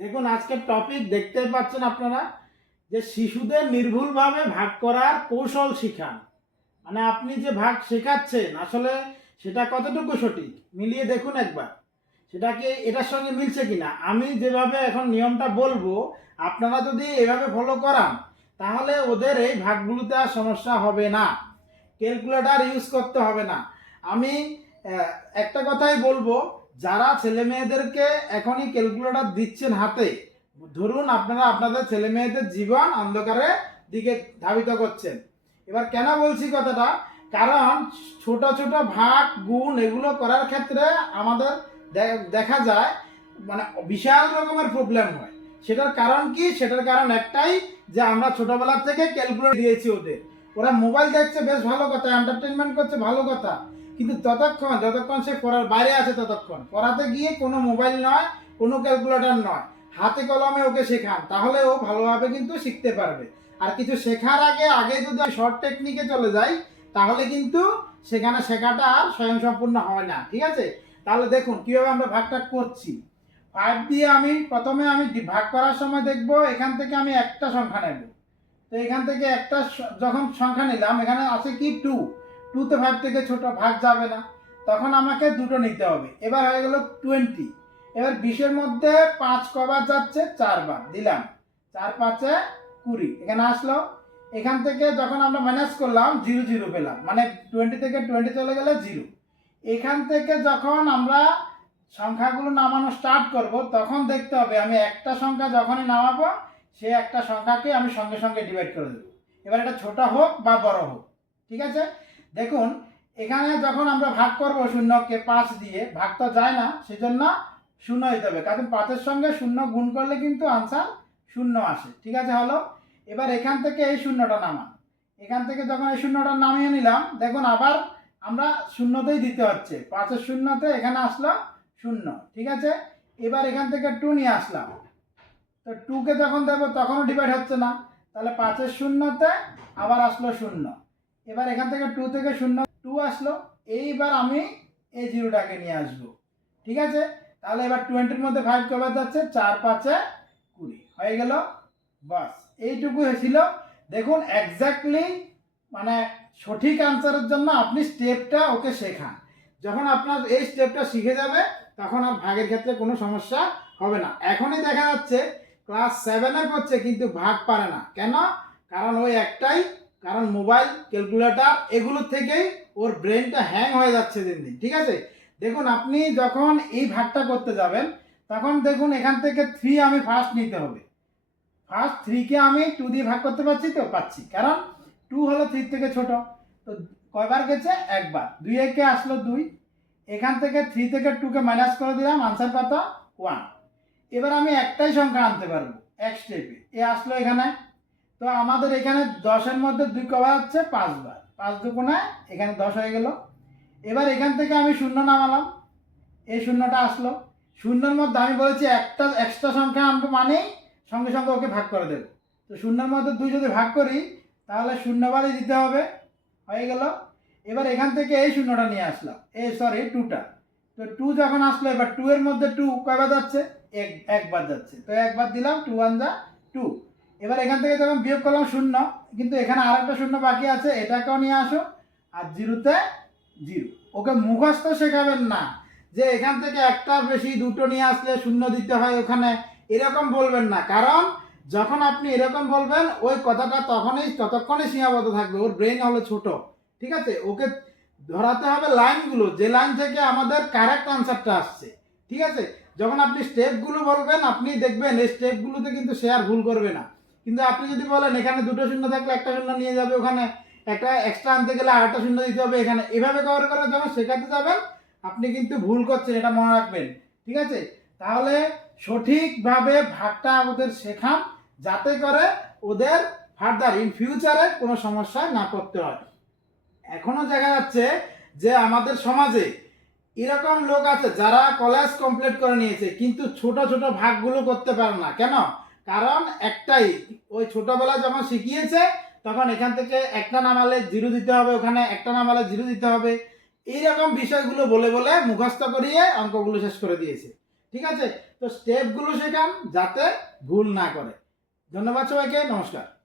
দেখুন আজকের টপিক দেখতে পাচ্ছেন আপনারা যে শিশুদের নির্ভুলভাবে ভাগ করার কৌশল শিখান। মানে আপনি যে ভাগ শেখাচ্ছেন আসলে সেটা কতটুকু সঠিক মিলিয়ে দেখুন একবার, সেটাকে এটার সঙ্গে মিলছে কিনা। আমি যেভাবে এখন নিয়মটা বলবো আপনারা যদি এভাবে ফলো করান তাহলে ওদের এই ভাগগুলোতে আর সমস্যা হবে না, ক্যালকুলেটর ইউজ করতে হবে না। আমি একটা কথাই বলবো, যারা ছেলে মেয়েদেরকে এখনই ক্যালকুলেটর দিচ্ছেন হাতে, ধরুন আপনারা আপনাদের ছেলে মেয়েদের জীবন অন্ধকারের দিকে ধাবিত করছেন। এবার কেন বলছি কথাটা, কারণ ছোট ছোট ভাগ গুণ এগুলো করার ক্ষেত্রে আমাদের দেখা যায় মানে বিশাল রকমের প্রবলেম হয়। সেটার কারণ কি? সেটার কারণ একটাই, যে আমরা ছোটবেলা থেকে ক্যালকুলেটর দিয়েছি ওদের। ওরা মোবাইল দেখছে বেশ ভালো কথা, এন্টারটেনমেন্ট করছে ভালো কথা, কিন্তু যতক্ষণ সে পড়ার বাইরে আছে ততক্ষণ পড়াতে গিয়ে কোনো মোবাইল নয়, কোনো ক্যালকুলেটর নয়, হাতে কলমে ওকে শেখান, তাহলে ও ভালোভাবে কিন্তু শিখতে পারবে। আর কিছু শেখার আগে যদি শর্ট টেকনিকে চলে যাই তাহলে কিন্তু সেখানে শেখাটা আর স্বয়ংসম্পূর্ণ হয় না। ঠিক আছে, তাহলে দেখুন কিভাবে আমরা ভাগটা করছি। 5 দিয়ে প্রথমে আমি ভাগ করার সময় দেখব এখান থেকে আমি একটা সংখ্যা নেব। তো এখান থেকে একটা যখন সংখ্যা নিলাম, এখানে আছে কি 2, 2তে 5 থেকে ছোট ভাগ যাবে না, তখন আমাকে দুটো নিতে হবে। এবার হয়ে গেল 20। এবার 20-এর মধ্যে 5 কবার যাচ্ছে? 4 বার দিলাম, 4 5-এ 20 এখানে আসলো। এখান থেকে যখন আমরা মাইনাস করলাম 0 0 পেলাম, মানে 20 থেকে 20 চলে গেলে 0। এখান থেকে যখন আমরা সংখ্যাগুলো নামানো স্টার্ট করব তখন দেখতে হবে আমি একটা সংখ্যা যখনই নামাবো সে একটা সংখ্যাকে আমি সঙ্গে সঙ্গে ডিভাইড করে দেবো। এবার এটা ছোট হোক বা বড় হোক, ঠিক আছে। দেখুন এখানে যখন আমরা ভাগ করব শূন্যকে 5 দিয়ে, ভাগ তো যায় না, সেজন্য 0 হইতে হবে, কারণ 5-এর সঙ্গে 0 গুণ করলে কিন্তু আনসার 0 আসে। ঠিক আছে, হলো। এবার এখান থেকে এই শূন্যটা নামান, এখান থেকে যখন এই শূন্যটা নামিয়ে নিলাম, দেখুন আবার আমরা শূন্যতেই দিতে হচ্ছে, 5-এর শূন্যতে এখানে আসলো 0। ঠিক আছে, এবার এখান থেকে 2 নিয়ে আসলাম, তো 2কে যখন দেবো তখনও ডিভাইড হচ্ছে না, তাহলে 5-এর শূন্যতে আবার আসলো 0। এবার এখান থেকে 2 থেকে 0 2 আসলো, এইবার আমি এই জিরোটাকে নিয়ে আসবো। ঠিক আছে, তাহলে এবার 20-এর মধ্যে 5 কবার যাচ্ছে? 4 5-এ 20 হয়ে গেল। বাস এইটুকু হয়েছিল। দেখুন এক্স্যাক্টলি মানে সঠিক আনসারের জন্য আপনি স্টেপটা ওকে শেখান। যখন আপনার এই স্টেপটা শিখে যাবে তখন আর ভাগের ক্ষেত্রে কোনো সমস্যা হবে না। এখনই দেখা যাচ্ছে ক্লাস 7-এ পড়ছে কিন্তু ভাগ পারে না, কেন? কারণ ওই একটাই কারণ, মোবাইল, ক্যালকুলেটর এগুলোর থেকেই ওর ব্রেনটা হ্যাং হয়ে যাচ্ছে দিন দিন। ঠিক আছে, দেখুন আপনি যখন এই ভাগটা করতে যাবেন তখন দেখুন এখান থেকে 3 আমি ফার্স্ট নিতে হবে। ফার্স্ট 3কে আমি 2 দিয়ে ভাগ করতে পারছি তো? পাচ্ছি, কারণ 2 হলো 3 থেকে ছোট। তো কয়বার গেছে? একবার। 2 একে আসলো 2, এখান থেকে 3 থেকে 2কে মাইনাস করে দিলাম, আনসার কত? 1। এবার আমি একটাই সংখ্যা আনতে পারবো এক স্টেপে, এ আসলো এখানে। তো আমাদের এখানে 10-এর মধ্যে 2 কবার হচ্ছে? 5 বার, 5 দুগুণে এখানে 10 হয়ে গেল। এবার এখান থেকে আমি 0 নামালাম, এই শূন্যটা আসলো। শূন্যের মধ্যে আমি বলেছি একটা এক্সট্রা সংখ্যা আনবো, মানেই সঙ্গে সঙ্গে ওকে ভাগ করে দেবো। তো 0-এর মধ্যে 2 যদি ভাগ করি তাহলে 0 বারই দিতে হবে, হয়ে গেল। এবার এখান থেকে এই শূন্যটা নিয়ে আসলাম, সরি 2টা। তো 2 যখন আসলো, এবার 2-এর মধ্যে 2 কয়বার যাচ্ছে? একবার যাচ্ছে, তো একবার দিলাম, 2 1 যা 2। এবার এখান থেকে যখন বিয়োগ করলাম 0, কিন্তু এখানে আরেকটা শূন্য বাকি আছে, এটাকেও নিয়ে আসো, আর 0-তে 0। ওকে মুখস্থ শেখাবেন না যে এখান থেকে একটা বেশি দুটো নিয়ে আসলে 0 দিতে হয় ওখানে, এরকম বলবেন না। কারণ যখন আপনি এরকম বলবেন ওই কথাটা ততক্ষণই সীমাবদ্ধ থাকবে, ওর ব্রেন হলো ছোট। ঠিক আছে, ওকে ধরাতে হবে লাইনগুলো, যে লাইন থেকে আমাদের কারেক্ট আনসারটা আসছে। ঠিক আছে, যখন আপনি স্টেপগুলো বলবেন আপনি দেখবেন এই স্টেপগুলোতে কিন্তু সে আর ভুল করবে না। কিন্তু আপনি যদি বলেন এখানে দুটো শূন্য থাকলে একটা শূন্য নিয়ে যাবে, ওখানে একটা এক্সট্রা আনতে গেলে আরেকটা শূন্য দিতে হবে এখানে, এভাবে করে করে যখন শেখাতে যাবেন আপনি কিন্তু ভুল করছেন, এটা মনে রাখবেন। ঠিক আছে, তাহলে সঠিকভাবে ভাগটা ওদের শেখান, যাতে করে ওদের ফার্দার ইন ফিউচারে কোনো সমস্যায় না পড়তে হয়। এখনো দেখা যাচ্ছে যে আমাদের সমাজে এরকম লোক আছে যারা কলেজ কমপ্লিট করে নিয়েছে কিন্তু ছোট ছোট ভাগগুলো করতে পারে না। কেন? কারণ একটাই, ওই ছোটবেলায় যখন শিখিয়েছে তখন এখান থেকে একটা নামালে 0 দিতে হবে, ওখানে একটা নামালে 0 দিতে হবে, এইরকম বিষয়গুলো বলে বলে মুখস্থ করিয়ে অঙ্কগুলো শেষ করে দিয়েছে। ঠিক আছে, তো স্টেপগুলো শেখান যাতে ভুল না করে। ধন্যবাদ সবাইকে, নমস্কার।